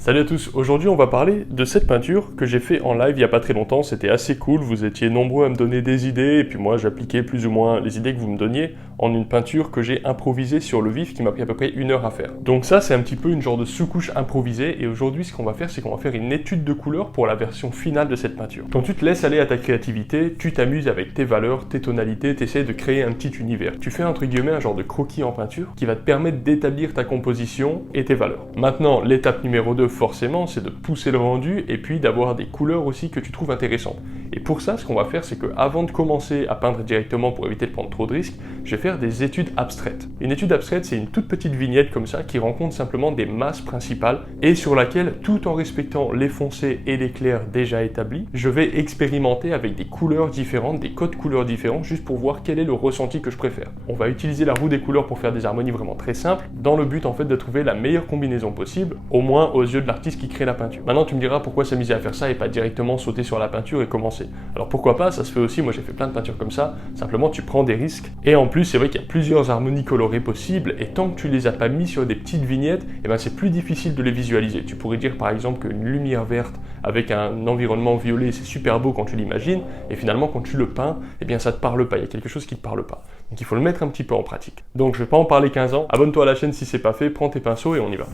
Salut à tous, aujourd'hui on va parler de cette peinture que j'ai fait en live il n'y a pas très longtemps, c'était assez cool, vous étiez nombreux à me donner des idées et puis moi j'appliquais plus ou moins les idées que vous me donniez en une peinture que j'ai improvisée sur le vif qui m'a pris à peu près 1 heure à faire. Donc ça c'est un petit peu une genre de sous-couche improvisée et aujourd'hui ce qu'on va faire c'est qu'on va faire une étude de couleurs pour la version finale de cette peinture. Quand tu te laisses aller à ta créativité, tu t'amuses avec tes valeurs, tes tonalités, tu essaies de créer un petit univers. Tu fais entre guillemets un genre de croquis en peinture qui va te permettre d'établir ta composition et tes valeurs. Maintenant l'étape numéro 2 forcément, c'est de pousser le rendu et puis d'avoir des couleurs aussi que tu trouves intéressantes. Et pour ça, ce qu'on va faire, c'est qu'avant de commencer à peindre directement pour éviter de prendre trop de risques, je vais faire des études abstraites. Une étude abstraite, c'est une toute petite vignette comme ça qui rencontre simplement des masses principales et sur laquelle, tout en respectant les foncés et les clairs déjà établis, je vais expérimenter avec des couleurs différentes, des codes couleurs différents, juste pour voir quel est le ressenti que je préfère. On va utiliser la roue des couleurs pour faire des harmonies vraiment très simples, dans le but en fait de trouver la meilleure combinaison possible, au moins aux yeux de l'artiste qui crée la peinture. Maintenant tu me diras pourquoi s'amuser à faire ça et pas directement sauter sur la peinture et commencer. Alors pourquoi pas, ça se fait aussi, moi j'ai fait plein de peintures comme ça, simplement tu prends des risques. Et en plus c'est vrai qu'il y a plusieurs harmonies colorées possibles et tant que tu les as pas mis sur des petites vignettes, et ben c'est plus difficile de les visualiser. Tu pourrais dire par exemple qu'une lumière verte avec un environnement violet c'est super beau quand tu l'imagines et finalement quand tu le peins, et bien ça te parle pas, il y a quelque chose qui te parle pas. Donc il faut le mettre un petit peu en pratique. Donc je vais pas en parler 15 ans, abonne-toi à la chaîne si c'est pas fait, prends tes pinceaux et on y va.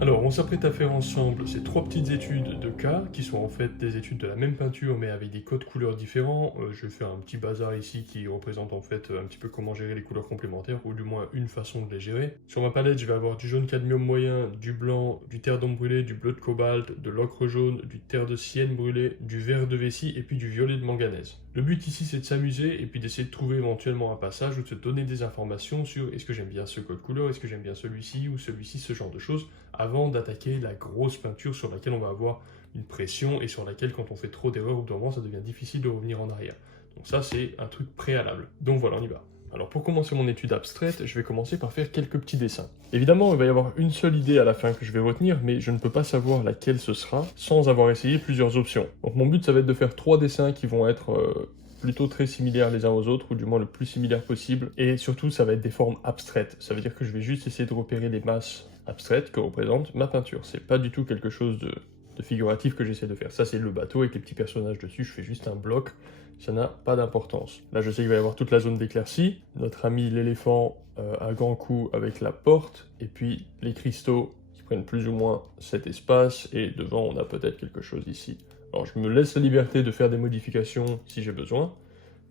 Alors, on s'apprête à faire ensemble ces 3 petites études de cas, qui sont en fait des études de la même peinture, mais avec des codes couleurs différents. Je vais faire un petit bazar ici qui représente en fait un petit peu comment gérer les couleurs complémentaires, ou du moins une façon de les gérer. Sur ma palette, je vais avoir du jaune cadmium moyen, du blanc, du terre d'ombre brûlé, du bleu de cobalt, de l'ocre jaune, du terre de sienne brûlé, du vert de vessie et puis du violet de manganèse. Le but ici, c'est de s'amuser et puis d'essayer de trouver éventuellement un passage ou de se donner des informations sur est-ce que j'aime bien ce code couleur, est-ce que j'aime bien celui-ci ou celui-ci, ce genre de choses, avant d'attaquer la grosse peinture sur laquelle on va avoir une pression et sur laquelle quand on fait trop d'erreurs ou de moments ça devient difficile de revenir en arrière. Donc ça c'est un truc préalable. Donc voilà, on y va. Alors pour commencer mon étude abstraite, je vais commencer par faire quelques petits dessins. Évidemment, il va y avoir une seule idée à la fin que je vais retenir, mais je ne peux pas savoir laquelle ce sera sans avoir essayé plusieurs options. Donc mon but ça va être de faire 3 dessins qui vont être plutôt très similaires les uns aux autres, ou du moins le plus similaire possible, et surtout ça va être des formes abstraites. Ça veut dire que je vais juste essayer de repérer les masses abstraite que représente ma peinture. C'est pas du tout quelque chose de figuratif que j'essaie de faire. Ça, c'est le bateau avec les petits personnages dessus. Je fais juste un bloc. Ça n'a pas d'importance. Là, je sais qu'il va y avoir toute la zone d'éclaircie. Notre ami l'éléphant à grands coups avec la porte. Et puis, les cristaux qui prennent plus ou moins cet espace. Et devant, on a peut-être quelque chose ici. Alors, je me laisse la liberté de faire des modifications si j'ai besoin.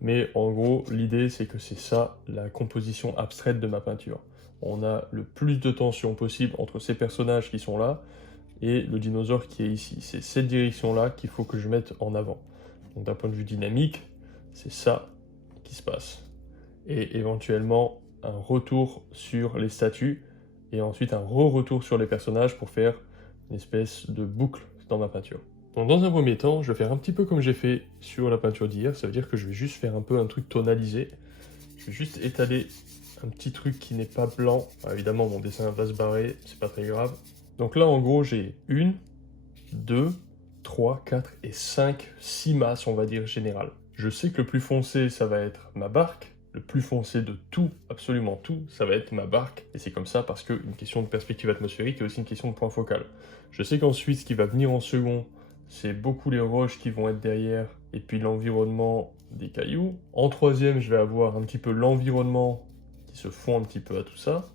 Mais en gros, l'idée, c'est que c'est ça, la composition abstraite de ma peinture. On a le plus de tension possible entre ces personnages qui sont là et le dinosaure qui est ici. C'est cette direction-là qu'il faut que je mette en avant. Donc d'un point de vue dynamique, c'est ça qui se passe. Et éventuellement, un retour sur les statues et ensuite un re-retour sur les personnages pour faire une espèce de boucle dans ma peinture. Donc dans un premier temps, je vais faire un petit peu comme j'ai fait sur la peinture d'hier. Ça veut dire que je vais juste faire un peu un truc tonalisé. Je vais juste étaler un petit truc qui n'est pas blanc. Alors évidemment, mon dessin va se barrer, c'est pas très grave. Donc là, en gros, j'ai 1, 2, 3, 4 et 5, 6 masses, on va dire, générales. Je sais que le plus foncé, ça va être ma barque. Le plus foncé de tout, absolument tout, ça va être ma barque. Et c'est comme ça parce qu'une question de perspective atmosphérique est aussi une question de point focal. Je sais qu'ensuite, ce qui va venir en second, c'est beaucoup les roches qui vont être derrière, et puis l'environnement des cailloux. En troisième, je vais avoir un petit peu l'environnement qui se fond un petit peu à tout ça.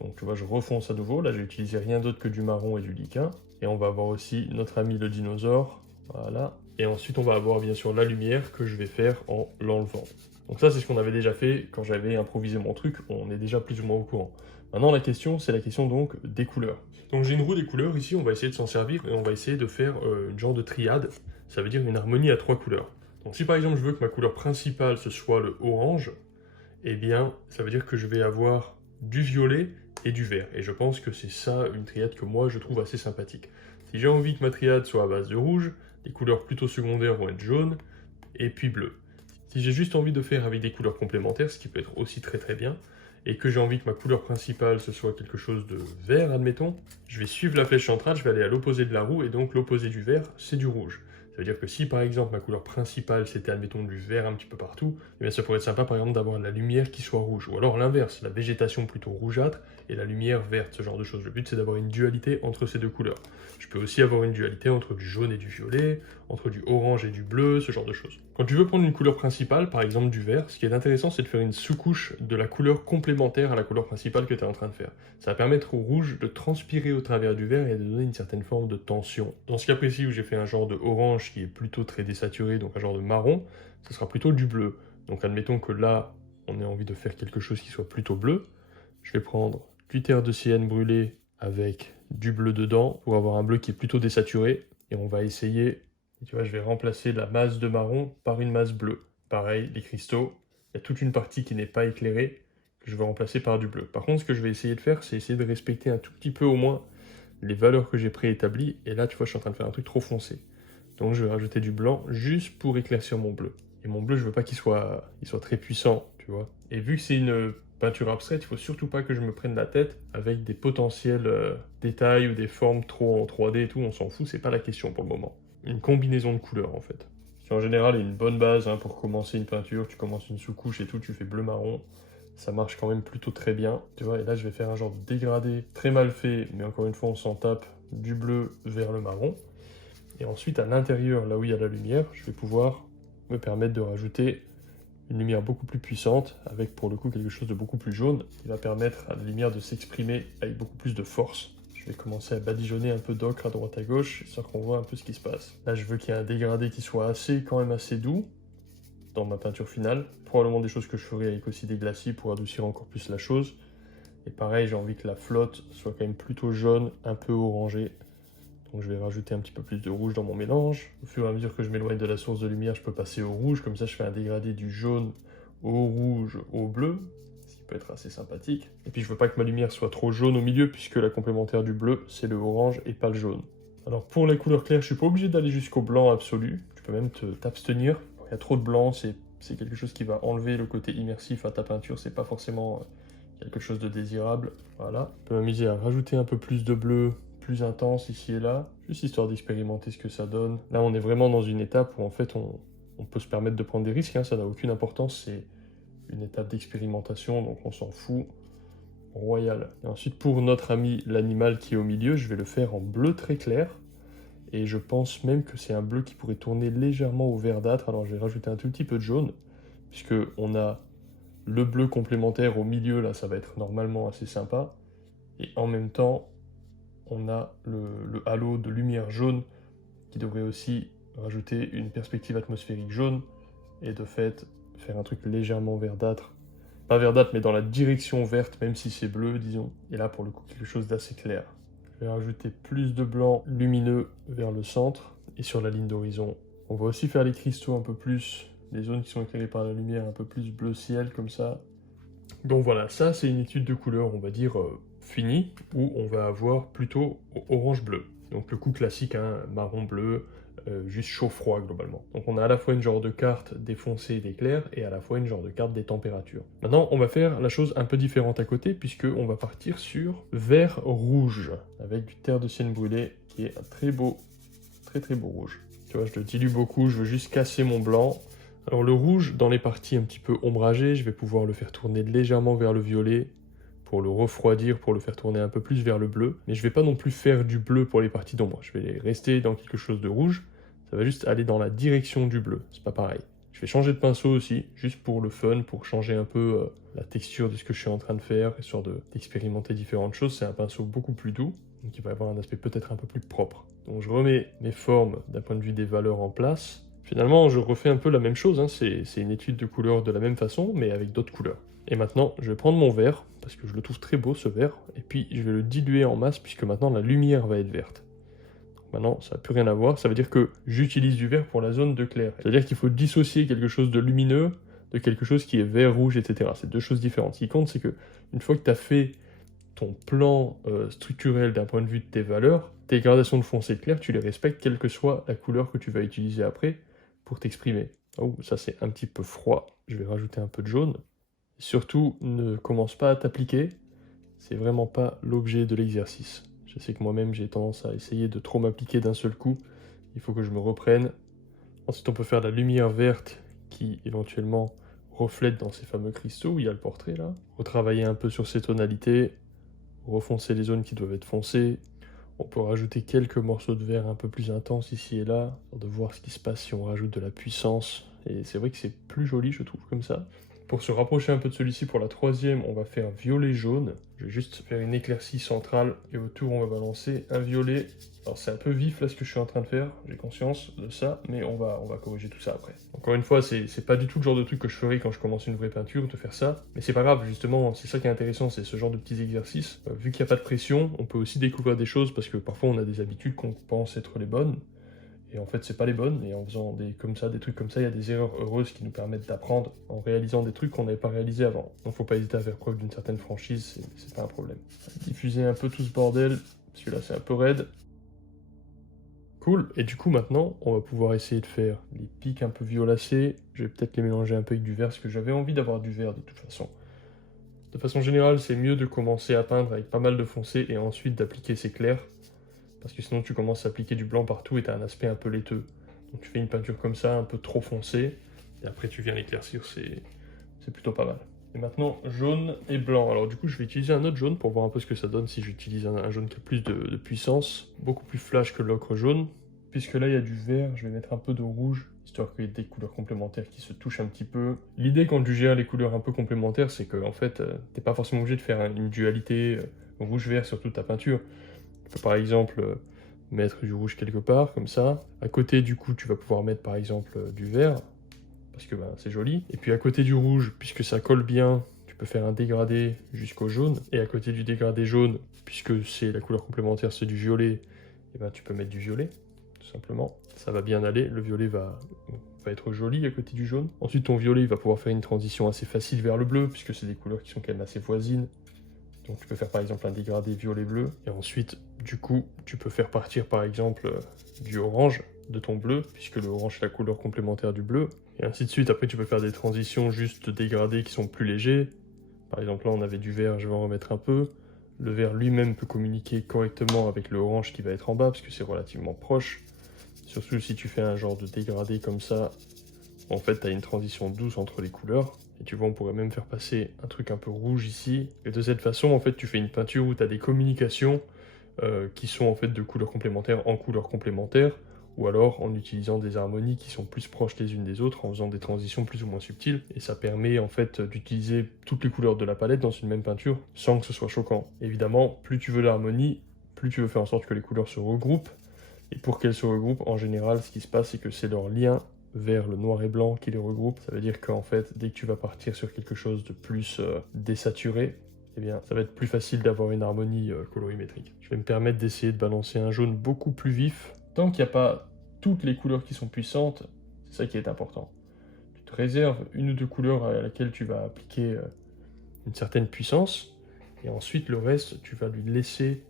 Donc tu vois, je refonce à nouveau. Là, j'ai utilisé rien d'autre que du marron et du liquin. Et on va avoir aussi notre ami le dinosaure. Voilà. Et ensuite, on va avoir bien sûr la lumière que je vais faire en l'enlevant. Donc ça, c'est ce qu'on avait déjà fait quand j'avais improvisé mon truc. On est déjà plus ou moins au courant. Maintenant, la question, c'est la question donc des couleurs. Donc j'ai une roue des couleurs ici, on va essayer de s'en servir et on va essayer de faire une genre de triade. Ça veut dire une harmonie à 3 couleurs. Donc si par exemple je veux que ma couleur principale ce soit le orange, eh bien ça veut dire que je vais avoir du violet et du vert. Et je pense que c'est ça une triade que moi je trouve assez sympathique. Si j'ai envie que ma triade soit à base de rouge, les couleurs plutôt secondaires vont être jaune et puis bleu. Si j'ai juste envie de faire avec des couleurs complémentaires, ce qui peut être aussi très bien, et que j'ai envie que ma couleur principale ce soit quelque chose de vert, admettons, je vais suivre la flèche centrale, je vais aller à l'opposé de la roue, et donc l'opposé du vert, c'est du rouge. Ça veut dire que si par exemple ma couleur principale c'était admettons du vert un petit peu partout, eh bien ça pourrait être sympa par exemple d'avoir de la lumière qui soit rouge. Ou alors l'inverse, la végétation plutôt rougeâtre et la lumière verte, ce genre de choses. Le but c'est d'avoir une dualité entre ces deux couleurs. Je peux aussi avoir une dualité entre du jaune et du violet, entre du orange et du bleu, ce genre de choses. Quand tu veux prendre une couleur principale, par exemple du vert, ce qui est intéressant c'est de faire une sous-couche de la couleur complémentaire à la couleur principale que tu es en train de faire. Ça va permettre au rouge de transpirer au travers du vert et de donner une certaine forme de tension. Dans ce cas précis où j'ai fait un genre de orange qui est plutôt très désaturé, donc un genre de marron, ce sera plutôt du bleu. Donc admettons que là, on a envie de faire quelque chose qui soit plutôt bleu. Je vais prendre du terre de Sienne brûlé avec du bleu dedans pour avoir un bleu qui est plutôt désaturé. Et on va essayer, tu vois, je vais remplacer la masse de marron par une masse bleue. Pareil, les cristaux, il y a toute une partie qui n'est pas éclairée que je vais remplacer par du bleu. Par contre, ce que je vais essayer de faire, c'est essayer de respecter un tout petit peu au moins les valeurs que j'ai préétablies. Et là, tu vois, je suis en train de faire un truc trop foncé. Donc je vais rajouter du blanc juste pour éclaircir mon bleu. Et mon bleu, je veux pas qu'il soit très puissant, tu vois. Et vu que c'est une peinture abstraite, il faut surtout pas que je me prenne la tête avec des potentiels détails ou des formes trop en 3D et tout, on s'en fout, c'est pas la question pour le moment. Une combinaison de couleurs en fait. Qui en général est une bonne base hein, pour commencer une peinture, tu commences une sous-couche et tout, tu fais bleu-marron, ça marche quand même plutôt très bien, tu vois, et là je vais faire un genre de dégradé très mal fait, mais encore une fois on s'en tape, du bleu vers le marron. Et ensuite, à l'intérieur, là où il y a la lumière, je vais pouvoir me permettre de rajouter une lumière beaucoup plus puissante, avec pour le coup quelque chose de beaucoup plus jaune, qui va permettre à la lumière de s'exprimer avec beaucoup plus de force. Je vais commencer à badigeonner un peu d'ocre à droite à gauche, histoire qu'on voit un peu ce qui se passe. Là, je veux qu'il y ait un dégradé qui soit quand même assez doux, dans ma peinture finale. Probablement des choses que je ferai avec aussi des glacis pour adoucir encore plus la chose. Et pareil, j'ai envie que la flotte soit quand même plutôt jaune, un peu orangée. Donc je vais rajouter un petit peu plus de rouge dans mon mélange. Au fur et à mesure que je m'éloigne de la source de lumière, je peux passer au rouge. Comme ça, je fais un dégradé du jaune au rouge au bleu, ce qui peut être assez sympathique. Et puis je veux pas que ma lumière soit trop jaune au milieu, puisque la complémentaire du bleu, c'est le orange et pas le jaune. Alors pour les couleurs claires, je suis pas obligé d'aller jusqu'au blanc absolu. Tu peux même t'abstenir. Il y a trop de blanc, c'est quelque chose qui va enlever le côté immersif à ta peinture. C'est pas forcément quelque chose de désirable. Voilà. Je peux m'amuser à rajouter un peu plus de bleu plus intense ici et là, juste histoire d'expérimenter ce que ça donne. Là, on est vraiment dans une étape où en fait, on peut se permettre de prendre des risques, hein, ça n'a aucune importance, c'est une étape d'expérimentation, donc on s'en fout. Royal. Et ensuite, pour notre ami l'animal qui est au milieu, je vais le faire en bleu très clair, et je pense même que c'est un bleu qui pourrait tourner légèrement au verdâtre, alors je vais rajouter un tout petit peu de jaune, puisque on a le bleu complémentaire au milieu, là, ça va être normalement assez sympa, et en même temps, on a le halo de lumière jaune qui devrait aussi rajouter une perspective atmosphérique jaune et de fait faire un truc légèrement verdâtre. Pas verdâtre mais dans la direction verte même si c'est bleu disons. Et là pour le coup quelque chose d'assez clair. Je vais rajouter plus de blanc lumineux vers le centre et sur la ligne d'horizon. On va aussi faire les cristaux un peu plus, les zones qui sont éclairées par la lumière un peu plus bleu ciel comme ça. Donc voilà, ça c'est une étude de couleur on va dire fini, où on va avoir plutôt orange-bleu. Donc le coup classique, hein, marron-bleu, juste chaud-froid globalement. Donc on a à la fois une genre de carte des foncés et des clairs, et à la fois une genre de carte des températures. Maintenant, on va faire la chose un peu différente à côté, puisqu'on va partir sur vert-rouge, avec du terre de Sienne brûlé, qui est un très beau rouge. Tu vois, je le dilue beaucoup, je veux juste casser mon blanc. Alors le rouge, dans les parties un petit peu ombragées, je vais pouvoir le faire tourner légèrement vers le violet, pour le refroidir, pour le faire tourner un peu plus vers le bleu. Mais je vais pas non plus faire du bleu pour les parties d'ombre. Je vais rester dans quelque chose de rouge. Ça va juste aller dans la direction du bleu. C'est pas pareil. Je vais changer de pinceau aussi, juste pour le fun, pour changer un peu la texture de ce que je suis en train de faire, histoire d'expérimenter différentes choses. C'est un pinceau beaucoup plus doux, donc il va avoir un aspect peut-être un peu plus propre. Donc je remets mes formes d'un point de vue des valeurs en place. Finalement, je refais un peu la même chose. Hein. C'est une étude de couleurs de la même façon, mais avec d'autres couleurs. Et maintenant, je vais prendre mon vert, parce que je le trouve très beau ce vert, et puis je vais le diluer en masse, puisque maintenant la lumière va être verte. Donc maintenant, ça n'a plus rien à voir, ça veut dire que j'utilise du vert pour la zone de clair. C'est-à-dire qu'il faut dissocier quelque chose de lumineux de quelque chose qui est vert, rouge, etc. C'est deux choses différentes. Ce qui compte, c'est que une fois que tu as fait ton plan structurel d'un point de vue de tes valeurs, tes gradations de foncé et de clair, tu les respectes, quelle que soit la couleur que tu vas utiliser après pour t'exprimer. Oh, ça c'est un petit peu froid, je vais rajouter un peu de jaune. Surtout, ne commence pas à t'appliquer, c'est vraiment pas l'objet de l'exercice. Je sais que moi-même j'ai tendance à essayer de trop m'appliquer d'un seul coup, il faut que je me reprenne Ensuite, on peut faire la lumière verte qui, éventuellement, reflète dans ces fameux cristaux où il y a le portrait, là. Retravailler un peu sur ces tonalités, refoncer les zones qui doivent être foncées. On peut rajouter quelques morceaux de vert un peu plus intenses ici et là, pour de voir ce qui se passe si on rajoute de la puissance. Et c'est vrai que c'est plus joli, je trouve, comme ça. Pour se rapprocher un peu de celui-ci, pour la troisième, on va faire violet-jaune. Je vais juste faire une éclaircie centrale et autour, on va balancer un violet. Alors c'est un peu vif là ce que je suis en train de faire, j'ai conscience de ça, mais on va corriger tout ça après. Encore une fois, c'est pas du tout le genre de truc que je ferais quand je commence une vraie peinture, de faire ça. Mais c'est pas grave, justement, c'est ça qui est intéressant, c'est ce genre de petits exercices. Vu qu'il n'y a pas de pression, on peut aussi découvrir des choses parce que parfois on a des habitudes qu'on pense être les bonnes. Et en fait, c'est pas les bonnes, et en faisant des trucs comme ça, il y a des erreurs heureuses qui nous permettent d'apprendre en réalisant des trucs qu'on n'avait pas réalisés avant. Donc faut pas hésiter à faire preuve d'une certaine franchise, c'est pas un problème. Diffuser un peu tout ce bordel, celui-là c'est un peu raide. Cool, et du coup maintenant, on va pouvoir essayer de faire les pics un peu violacés. Je vais peut-être les mélanger un peu avec du vert, parce que j'avais envie d'avoir du vert de toute façon. De façon générale, c'est mieux de commencer à peindre avec pas mal de foncé, et ensuite d'appliquer ces clairs. Parce que sinon tu commences à appliquer du blanc partout et tu as un aspect un peu laiteux. Donc tu fais une peinture comme ça, un peu trop foncée, et après tu viens l'éclaircir, c'est plutôt pas mal. Et maintenant, jaune et blanc. Alors du coup, je vais utiliser un autre jaune pour voir un peu ce que ça donne si j'utilise un jaune qui a plus de puissance, beaucoup plus flash que l'ocre jaune. Puisque là, il y a du vert, je vais mettre un peu de rouge, histoire qu'il y ait des couleurs complémentaires qui se touchent un petit peu. L'idée quand tu gères les couleurs un peu complémentaires, c'est que en fait, t'es pas forcément obligé de faire une dualité rouge-vert sur toute ta peinture. Tu peux par exemple mettre du rouge quelque part, comme ça. À côté, du coup, tu vas pouvoir mettre par exemple du vert, parce que ben, c'est joli. Et puis à côté du rouge, puisque ça colle bien, tu peux faire un dégradé jusqu'au jaune. Et à côté du dégradé jaune, puisque c'est la couleur complémentaire, c'est du violet, et ben, tu peux mettre du violet, tout simplement. Ça va bien aller, le violet va être joli à côté du jaune. Ensuite, ton violet, il va pouvoir faire une transition assez facile vers le bleu, puisque c'est des couleurs qui sont quand même assez voisines. Donc tu peux faire par exemple un dégradé violet-bleu, et ensuite, du coup, tu peux faire partir par exemple du orange de ton bleu, puisque le orange est la couleur complémentaire du bleu, et ainsi de suite. Après, tu peux faire des transitions juste dégradées qui sont plus légers. Par exemple, là, on avait du vert, je vais en remettre un peu. Le vert lui-même peut communiquer correctement avec le orange qui va être en bas, parce que c'est relativement proche. Surtout si tu fais un genre de dégradé comme ça, en fait, tu as une transition douce entre les couleurs. Et tu vois, on pourrait même faire passer un truc un peu rouge ici. Et de cette façon, en fait, tu fais une peinture où tu as des communications qui sont en fait de couleurs complémentaires en couleurs complémentaires, ou alors en utilisant des harmonies qui sont plus proches les unes des autres, en faisant des transitions plus ou moins subtiles. Et ça permet en fait d'utiliser toutes les couleurs de la palette dans une même peinture, sans que ce soit choquant. Évidemment, plus tu veux l'harmonie, plus tu veux faire en sorte que les couleurs se regroupent. Et pour qu'elles se regroupent, en général, ce qui se passe, c'est que c'est leur lien vers le noir et blanc qui les regroupe. Ça veut dire qu'en fait, dès que tu vas partir sur quelque chose de plus désaturé, eh bien, ça va être plus facile d'avoir une harmonie colorimétrique. Je vais me permettre d'essayer de balancer un jaune beaucoup plus vif. Tant qu'il n'y a pas toutes les couleurs qui sont puissantes, c'est ça qui est important. Tu te réserves une ou deux couleurs à laquelle tu vas appliquer une certaine puissance, et ensuite le reste, tu vas lui laisser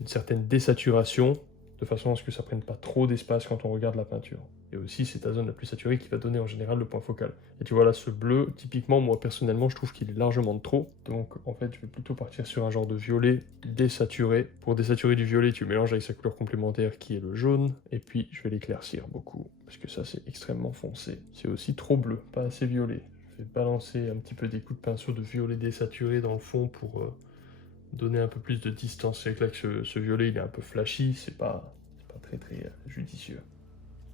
une certaine désaturation, de façon à ce que ça prenne pas trop d'espace quand on regarde la peinture. Et aussi, c'est ta zone la plus saturée qui va donner en général le point focal. Et tu vois là, ce bleu, typiquement, moi personnellement, je trouve qu'il est largement de trop. Donc en fait, je vais plutôt partir sur un genre de violet désaturé. Pour désaturer du violet, tu mélanges avec sa couleur complémentaire qui est le jaune. Et puis, je vais l'éclaircir beaucoup, parce que ça, c'est extrêmement foncé. C'est aussi trop bleu, pas assez violet. Je vais balancer un petit peu des coups de pinceau de violet désaturé dans le fond pour donner un peu plus de distance. C'est vrai que ce violet, il est un peu flashy, c'est pas très judicieux.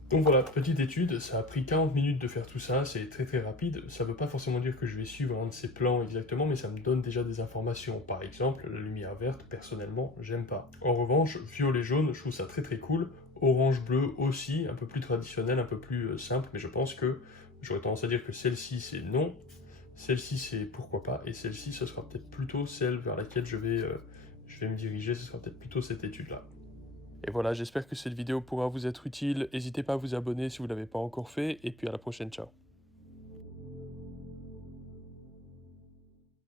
Donc voilà, petite étude, ça a pris 40 minutes de faire tout ça, c'est très rapide. Ça veut pas forcément dire que je vais suivre un de ces plans exactement, mais ça me donne déjà des informations. Par exemple, la lumière verte, personnellement, j'aime pas. En revanche, violet-jaune, je trouve ça très cool. Orange-bleu aussi, un peu plus traditionnel, un peu plus simple, mais je pense que j'aurais tendance à dire que celle-ci c'est non, celle-ci c'est pourquoi pas, et celle-ci ce sera peut-être plutôt celle vers laquelle je vais me diriger, ce sera peut-être plutôt cette étude-là. Et voilà, j'espère que cette vidéo pourra vous être utile. N'hésitez pas à vous abonner si vous ne l'avez pas encore fait. Et puis à la prochaine, ciao.